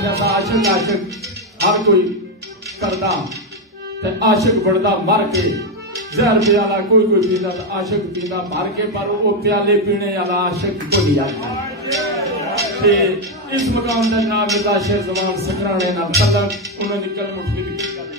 ज्यादा आशिक आशिक हर कोई करदा ते आशिक बढ़दा मर के जहर प्याला कोई कोई पींदा तो आशिक पींदा मर के पर वो प्याले पीने वाला आशिक भुल जाता ते इस मकाम का नाम मिलता शेर जमान सकराने नाम तलक उन्होंने कल मुठ्ठी लिखी कर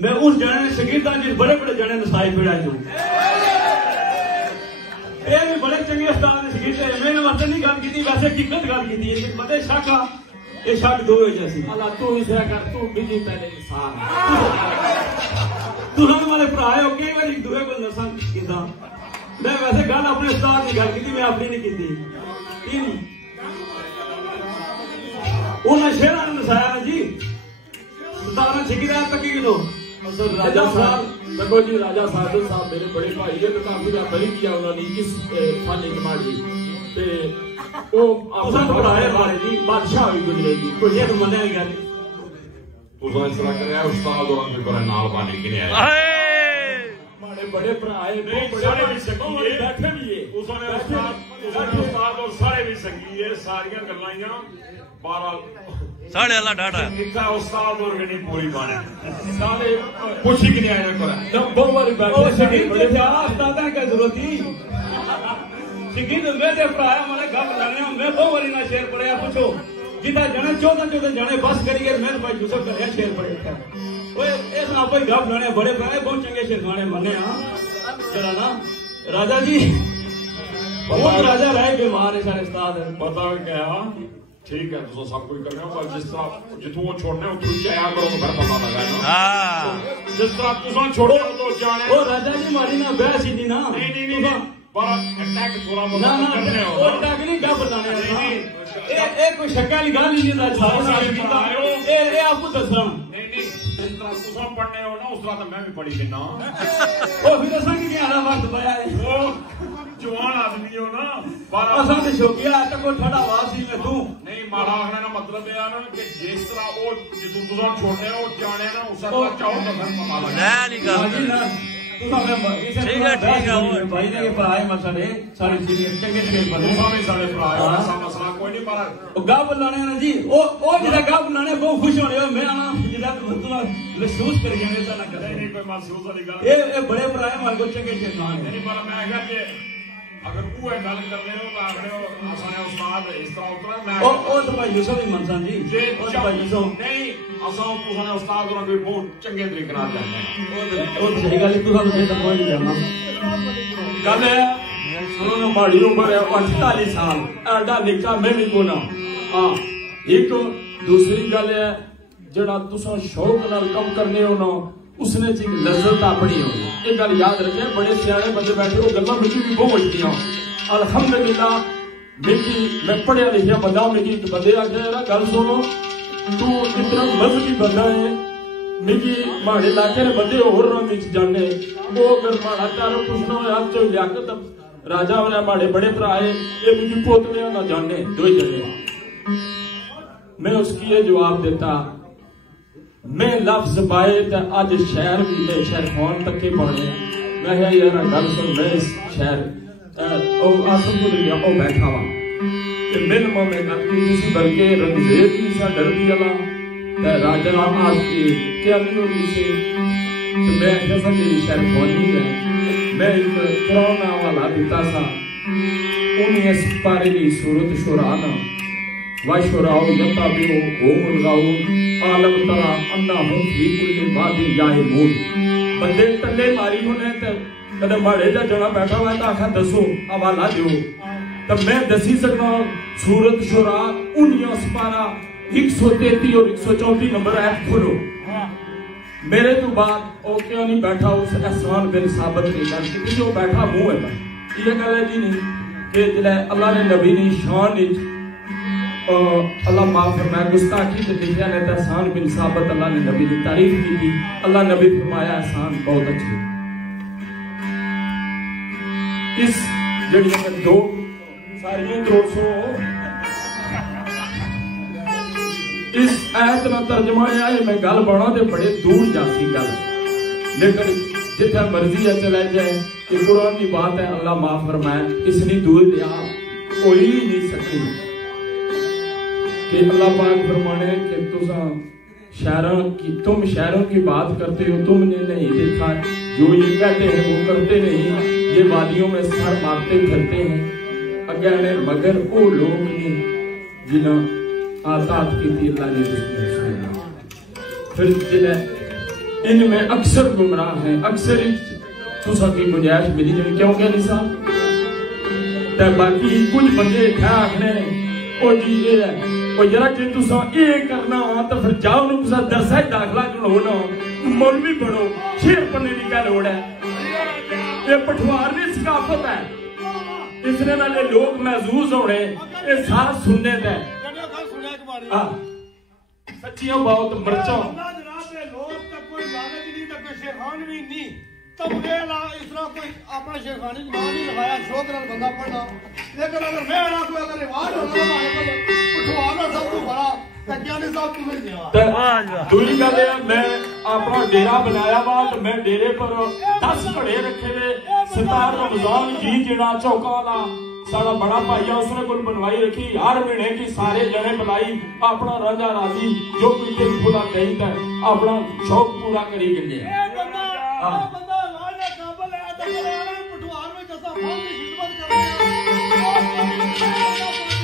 मैं उस जने शकीरदा जिस बड़े बड़े जने नसाई पिड़ा चू ये भी बड़े चंगे उस्ताद ने शकीरदे मैंने वास्ते नहीं गल की वैसे हकीकत गल की है पता शक आ ये शक दो हो जैसी अल्लाह तू इसे कर तू बिजी पहले इंसान तू हमारे भरा हो कई बार एक दूसरे को नसन किदा मैं वैसे गल अपने उस्ताद की गल की मैं अपनी नहीं की उन्हें शेरा ने नसाया ना जी उस्ताद ने शकीरदा तक की दो राजा साहब देखो जी राजा साधु साहब मेरे बड़े भाई है तो काफी बड़ी किया उन्होंने इस फानी कमाई ते वो आपने पढ़ाया बारे जी बादशाह हुई गुजरेगी कोई ये तो मने नहीं गल तो इस तरह कर उस्ताद और फिर बड़ा नाल पाने के लिए आए हमारे बड़े भरा है बड़े भी सकी है बैठे भी है उसने उस्ताद और सारे भी सकी है सारियां गल्लां 12 साढ़े अल्लाह डाटा निका उस्ताद और नहीं पूरी बाने साले पूछी के आया करा जब बहुत बारी बैठे शकीर के थे उस्ताद की जरूरत थी शकीर में ते भराया माने गप लगने मैं बहुत बारी ना शेर पढ़या पूछो जिदा जने 14 जने बस करिए मैं भाई यूसुफ कर शेर पढ़े ओए इस ना कोई गप लाने बड़े भराए बहुत चंगे शेर गाने मने हां जरा ना राजा जी वो राजा रहे बीमार है सारे उस्ताद पता क्या ठीक है तो सब कुछ करने पर जिस तरह जितों वो छोड़ने उतों जाया करो तो घर पता लगा ना हां जिस तरह तुम छोड़ो तो जाने ओ राजा जी मारी ना बहस ही नहीं ना नहीं पर अटैक थोड़ा बहुत करने हो ओ अटैक नहीं क्या बताने ए कोई शक्ल की गाल नहीं राजा ए आपको दसना नहीं जिस तरह तुम पढ़ने हो ना उस तरह तो मैं भी पढ़ी लेना ओ फिर दसा कि क्या वक्त पाया है ओ जवान आदमी हो ना असा तो शौकिया है तो कोई थोड़ा आवाज ही में तू नहीं मारा आखने का मतलब है ना कि जिस तरह वो जितों दूसरा छोड़ने हो जाने ना उस तरह चाहो तो घर पता लगा नहीं कर ठीक है वो भाई ने पढ़ाए मसले सारी चीजें चंगे चंगे बने सारे सारे पढ़ाए ऐसा मसला कोई नहीं पर ओ गा बुलाने ना जी ओ जिदा गा बुलाने बहुत खुश होने मैं आना जिदा तुम महसूस कर गए ऐसा ना करे नहीं कोई महसूस वाली गल ए बड़े पढ़ाए हमारे को चंगे चंगे खान नहीं पर मैं कहा कि अगर वो है गल कर ले हो तो आखने हो आसाने उस्ताद इस तरह उतरा मैं ओ तो भाई यूसुफ ही मनसान जी ओ तो भाई यूसुफ नहीं असा तुसाने उस्ताद और कोई बहुत चंगे तरीके नाल जाने ओ सही गल तू तो फिर कोई नहीं जाना गल है सुनो ना माड़ी उम्र है 48 साल एडा निका मैं भी कोना हां एक दूसरी गल है जेड़ा तुसा शौक नाल कम करने हो ना उसने जी लज्जत अपनी हो ये गल याद रखे बड़े सियाने बंदे बैठे वो गल्लां मिकी भी बहुत वजदियां अल्हम्दुलिल्लाह मिकी मैं पढ़िया लिखिया बंदा मिकी एक बंदे आखे ना गल सुनो तू इतना मजहबी बंदा है मिकी माड़े इलाके दे बंदे होर रंग विच जाने वो अगर माड़ा तारो पुछना हो आप चो लियाकत राजा वाले माड़े बड़े भरा है ये मिकी पोतले ना जाने दो ही जने मैं उसकी ये जवाब देता मैं लफ्ज पाए तो अज शहर भी मैं शहर फोन तक के पढ़े मैं यार गल सुन मैं इस शहर आसम को लिया ओ बैठा हुआ कि मिल में गल की बल्कि रंगजेब भी सा डर भी अला ते राजा आज की क्या नहीं होती से तो मैं जैसा मेरी शहर फोन नहीं है मैं एक कोरोना वाला दिता सा उन्हें इस पारे की सूरत शुराना वाशुराओ यताबियो होमुलगाओ आलम तरा अन्ना हो फी कुल्ले वादी याए मूल बंदे टल्ले मारी होने ते कदे माड़े दा जना बैठा हुआ ता आखा दसो हवाला दियो तब मैं दसी सकना सूरत शुरा 19 पारा 133 और 134 नंबर ऐप खोलो मेरे तो बाद ओ क्यों नहीं बैठा उस एहसान बिन साबित नहीं कर कि जो बैठा मुंह है ये गल है जी नहीं कि जिले अल्लाह ने नबी ने शान विच अल्लाह माफ फरमाए गुस्ताखी से लिखा ने एहसान बिन साबित अल्लाह ने नबी की तारीफ की थी अल्लाह नबी फरमाया एहसान बहुत अच्छे इस जड़ियों में दो सारियों 300 इस आयत का तर्जमा है मैं गल बना दे बड़े दूर जासी गल लेकिन जिथे मर्जी है चला जाए कि कुरान की बात है अल्लाह माफ फरमाए इसलिए दूर लिया कोई नहीं सकती कि अल्लाह पाक फरमाने कि तुम शहरों की बात करते हो तुमने नहीं देखा जो ये कहते हैं वो करते नहीं ये वादियों में सर मारते फिरते हैं अगले मगर वो लोग नहीं जिन्हें आजाद की थी अल्लाह ने फिर जिन्हें इनमें अक्सर गुमराह हैं अक्सर की गुंजाइश मिली जी क्यों क्या नहीं साहब बाकी कुछ बंदे थे आखने ओ जी ये है और जरा कि तुसा ये करना हो तो फिर जाओ ना तुसा दरसा दाखला होना मौलवी बनो शेर पढ़ने की क्या लोड़ है ये पठवार की सकाफत है इसने वाले लोग महसूस होने ये साथ सुनने दे सच्चियों बहुत मर्चो तो मुझे इस तरह कोई अपना शेखानी मान नहीं लगाया शौक नाल बंदा पढ़ना लेकिन अगर मैं ना कोई अगर रिवाज होना हमारे को पठवाना सब तो बड़ा तकियानी साहब तुम्हें दिया दूसरी गल है मैं अपना डेरा बनाया वा तो मैं डेरे पर 10 घड़े रखे हुए सरदार रमजान जी जेड़ा चौका वाला साड़ा बड़ा भाई उसने कुल बनवाई रखी हर महीने की सारे जने बुलाई अपना राजा राजी जो कोई दिल खुला चाहिए अपना शौक पूरा करी गए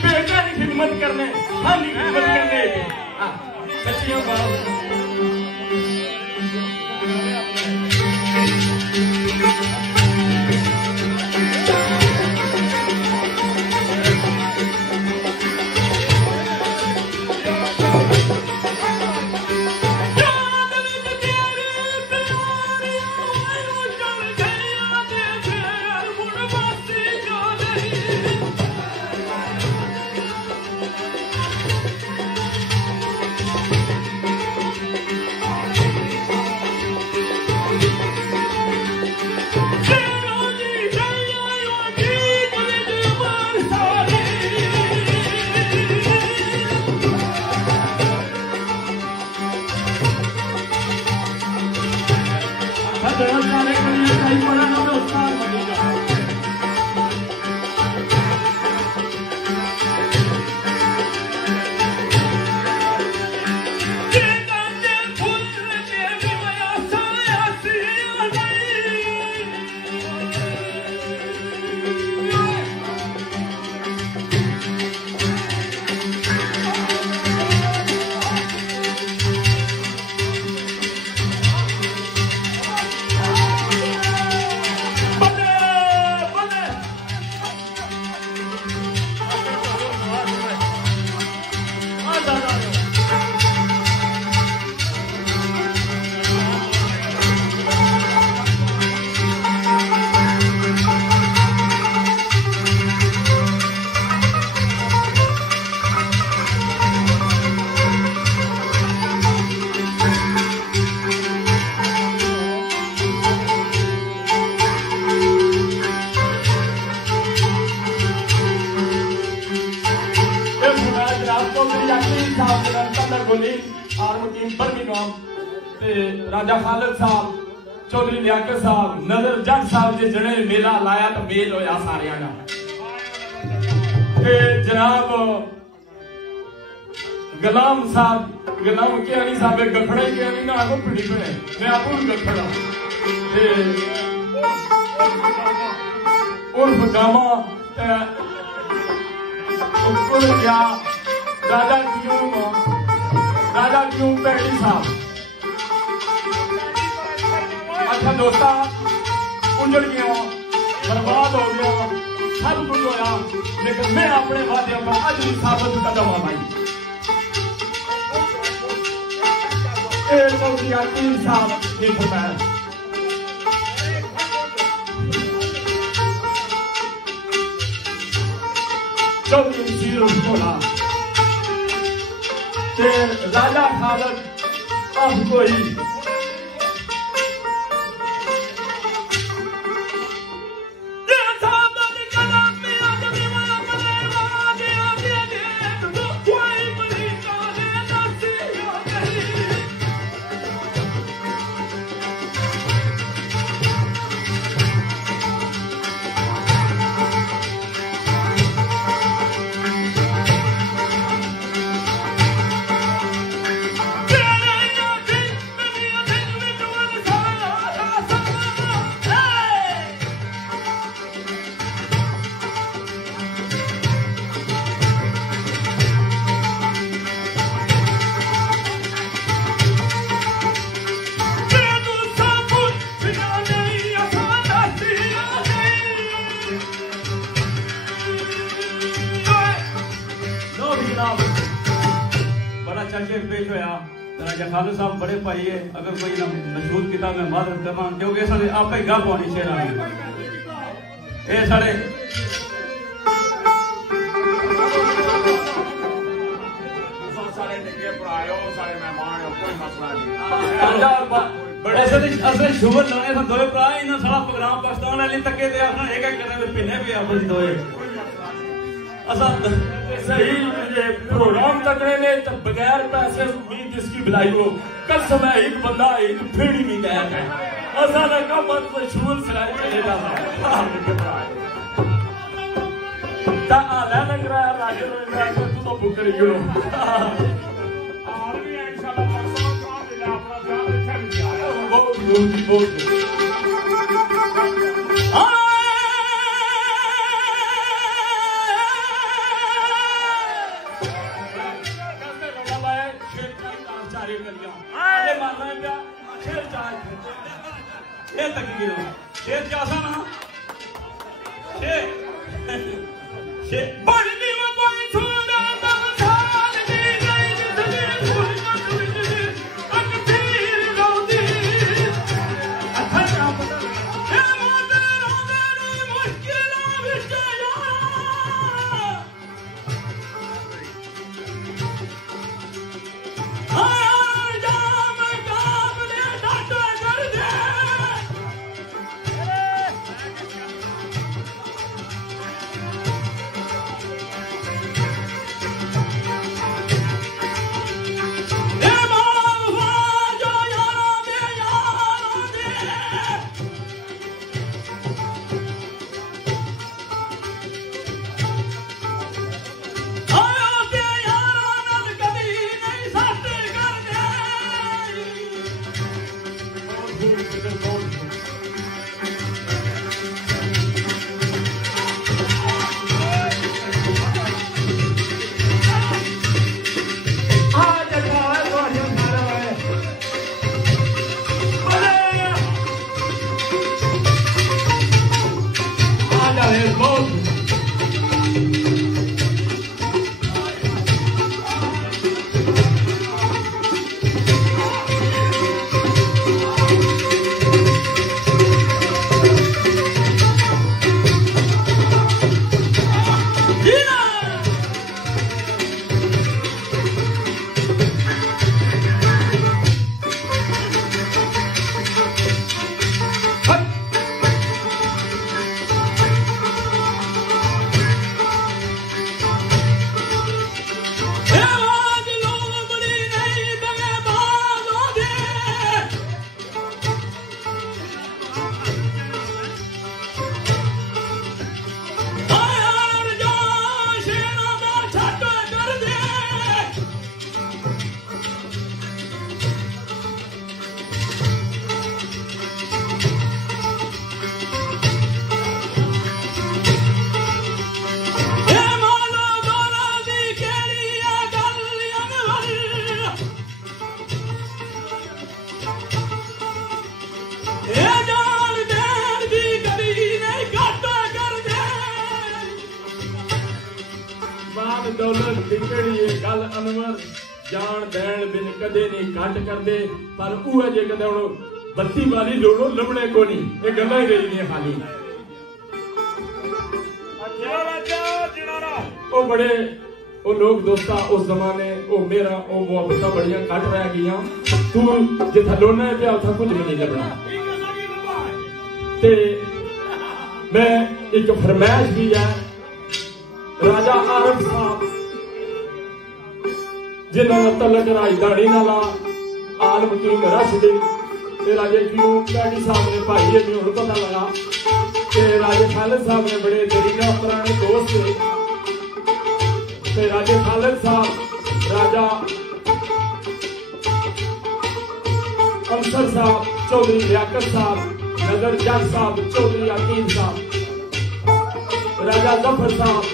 बेटा की खिदमत करने हम खिदमत करने सच्चियों बात कोहली आर्म टीम बर्मिंघम ते राजा खालिद साहब चौधरी लियाकत साहब नजर जट साहब जे जने मेला लाया तो मेल होया सारियां दा ते जनाब गुलाम साहब गुलाम कियानी साहब गखड़ा ही कियानी ना को पिड़ी पे मैं आपको भी गखड़ा ते उर्फ गामा उर्फ क्या राजा क्यूम पैडी साहब अच्छा दोस्ता उजड़ गया बर्बाद हो गया सब कुछ होया लेकिन मैं अपने वादे पर अज भी साबित कदम आ भाई चौधरी आकीम साहब की फरमाइश चौधरी नसीर उस्कोला राजा खालिद अब कोई पेश होया राजा खालिद साहब बड़े भाई है अगर कोई मशहूर किताब में मादर कमा क्योंकि सारे आप ही गप होनी शेर ये सारे सारे निके भरायो सारे मेहमान कोई मसला नहीं बड़े असली शुगर लाने सा दोए भरा इन्ना सारा प्रोग्राम पाकिस्तान वाली तके ते आखना एक एक करने पिने पे आपस दोए असा सही ये प्रोग्राम तकड़े ने तो बगैर पैसे उम्मीद इसकी बुलाई हो कल समय एक बंदा एक फेड़ी नहीं गया है ऐसा ना का मत मशहूर सिलाई चलेगा ता आला लग रहा है राजा रविंद्र तू तो बुकर गिरो आर्मी इंशाल्लाह पाकिस्तान का मिला अपना जान अच्छा किया बहुत माल दौलत दिकड़ी गल अनवर जान दैन बिन कदे नहीं घट करदे पर उहे जे कदे हुण बत्ती वाली लोड़ो लभणे को नहीं ये गल्लां ही रही ने खाली ओ बड़े ओ लोग दोस्ता उस जमाने ओ मेरा ओ मोहब्बतां बड़ियां घट रह गईयां तू जिथा लोना है पे उथा कुछ भी नहीं लभना ते मैं एक फरमाइश भी है राजा आरफ साहब जिन्होंने तलक राजधानी नाला आलम की रश दे राजे क्यों पैडी साहब ने भाई है मैं पता लगा कि राजे खालिद साहब ने बड़े दरीना पुराने दोस्त थे राजे खालिद साहब राजा अमसर साहब चौधरी लियाकत साहब नजर जग साहब चौधरी अकील साहब राजा जफर साहब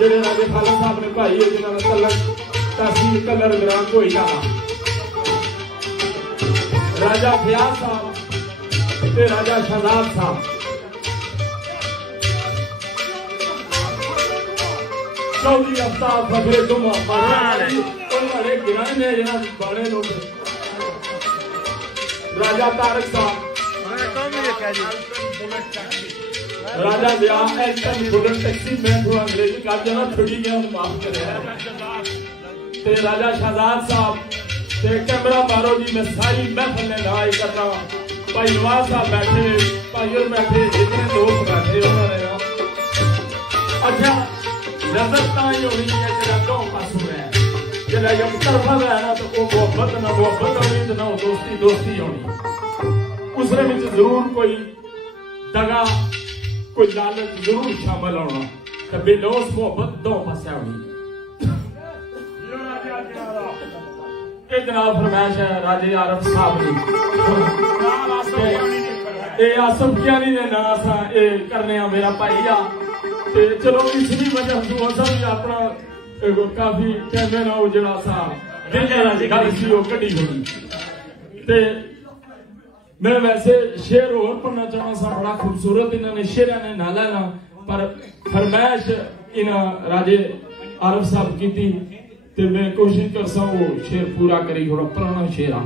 जेडे राजे खालिद साहब ने भाई है जिन्होंने तलक तहसील कलर ग्राम कोई जाना राजा फयाज साहब ते राजा शहजाद साहब चौधरी अफ्ताब फखरे दुमा बड़े गिराने ने यहाँ बड़े लोग राजा तारक साहब राजा ब्याह एल्टन बुलेट टैक्सी में थोड़ा अंग्रेजी का जना थोड़ी गया माफ करे ते राजा शहजाद साहब ते कैमरा मारो जी मैं सारी महफिल ने लड़ाई करना भाई नवाज साहब बैठे भाई और बैठे जितने लोग बैठे उन्होंने अच्छा नजर ताई होनी है जरा दो पासों है जरा एक तरफा है ना तो वो मोहब्बत होनी तो ना दोस्ती दोस्ती होनी उसरे में जरूर कोई दगा कोई लालच जरूर शामिल होना तो बेलोस मोहब्बत दो पासे होनी ये जनाब फरमाइश है राजे आरफ साहब की ये आसफ कियानी ने ना सा ये करने मेरा भाई आ ते चलो इसकी वजह से असा भी अपना काफी कहने ना जरा सा गल सी कड़ी होगी ते मैं वैसे शेर और पढ़ना चाहना सा बड़ा खूबसूरत इन्होंने शेर ने ना लेना पर फरमाइश इन राजे आरफ साहब की थी ते मैं कोशिश कर सा वो शेर पूरा करी थोड़ा पुराना शेर आ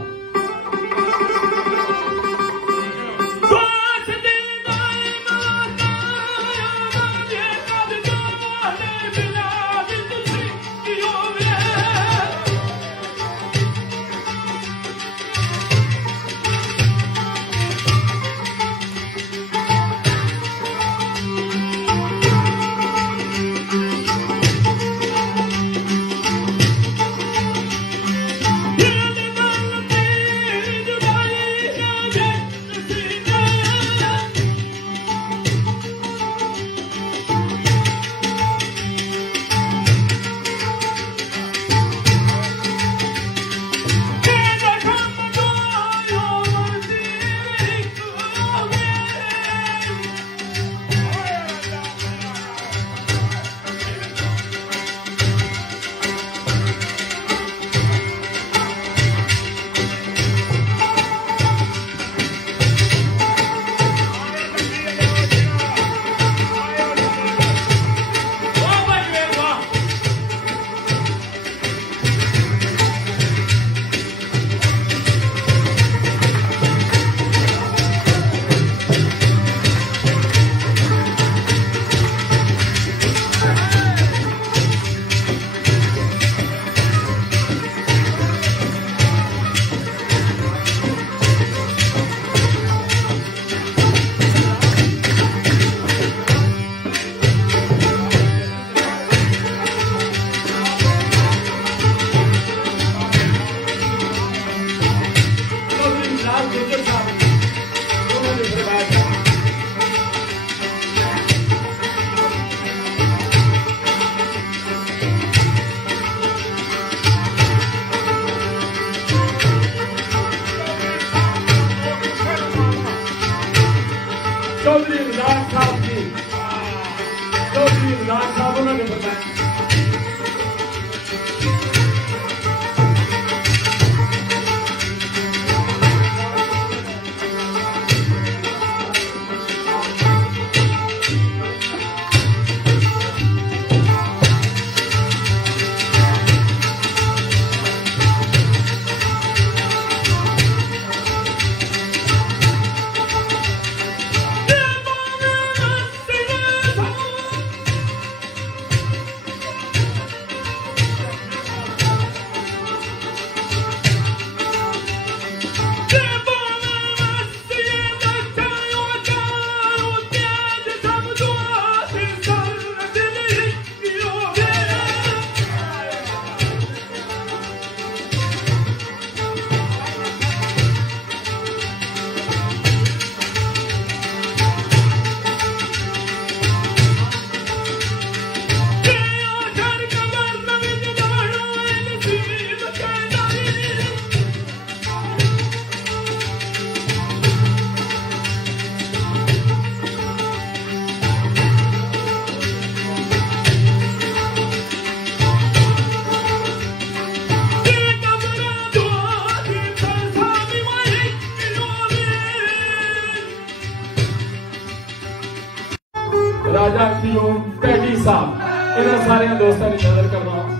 दोस्तों की नजर कर रहा हूँ।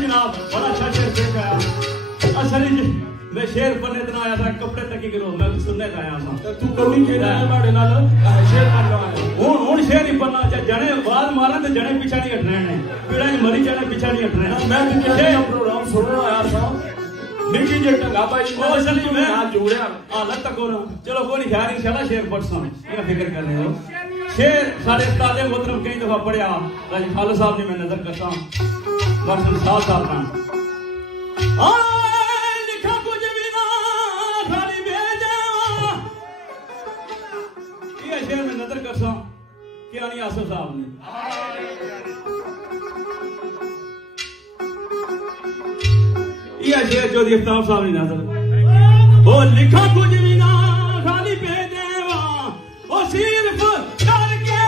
जनाब बड़ा अच्छा शेर पेश आया। असल मैं शेर पढ़ने इतना आया था कपड़े तक ही गिरो मैं सुनने का आया था। तू कभी खेला है माड़े नाल शेर पढ़ना है हुन शेर ही पढ़ना चाहे जने बाल मारा तो जने पीछा नहीं हटने ने पीड़ा मरी जाने पीछा नहीं हटने। मैं तो प्रोग्राम सुनना आया था निकी जे टंगा भाई ओ असल में हाथ जोड़या हालत तक होना चलो कोई नहीं खैर इंशाल्लाह शेर पढ़सा ये फिक्र कर रहे हो। शेर सारे ताजे मोहतरम कई दफा पढ़िया राजी खालिद साहब ने मैं नजर करता हूं वर्षन साहब का लिखा कुछ भी ना खाली भेजा ये शेर में नजर करता क्या नहीं आसिफ साहब ने ये शेर जो दिफ्तार साहब ने नजर वो लिखा कुछ भी ना खाली भेजा वो सिर्फ करके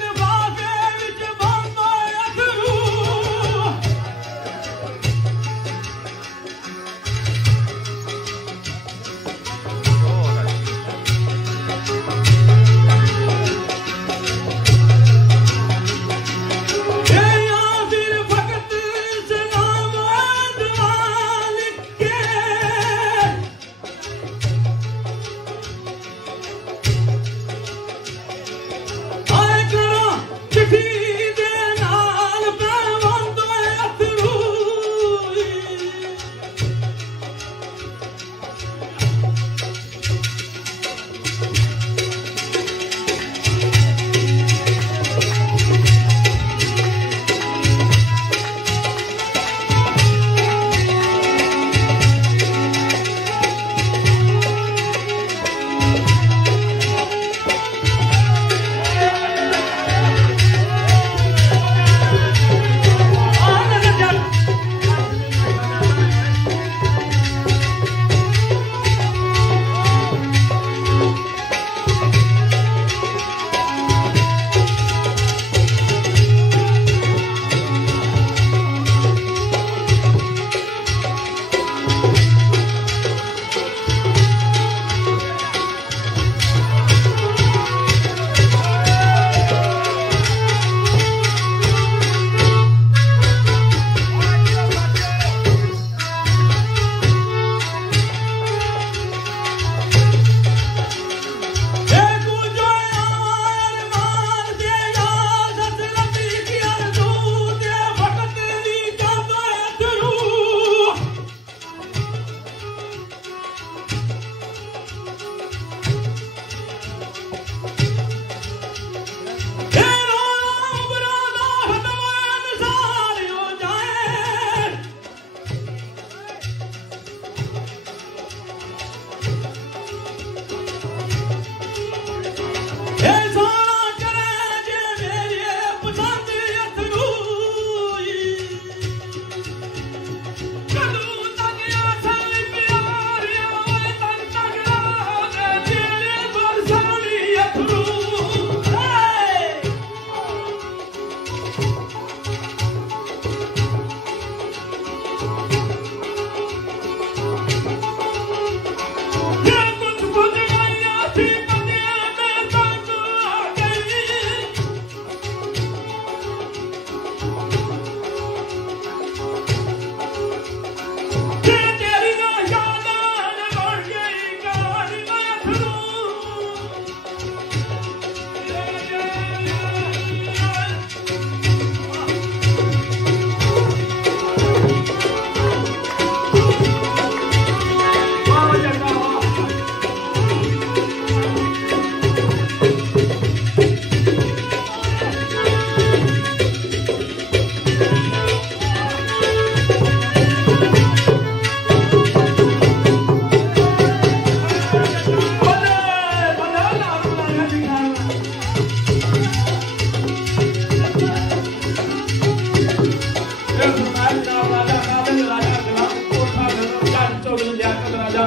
लिफाफे विच बंदा अखरू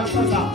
अच्छा सा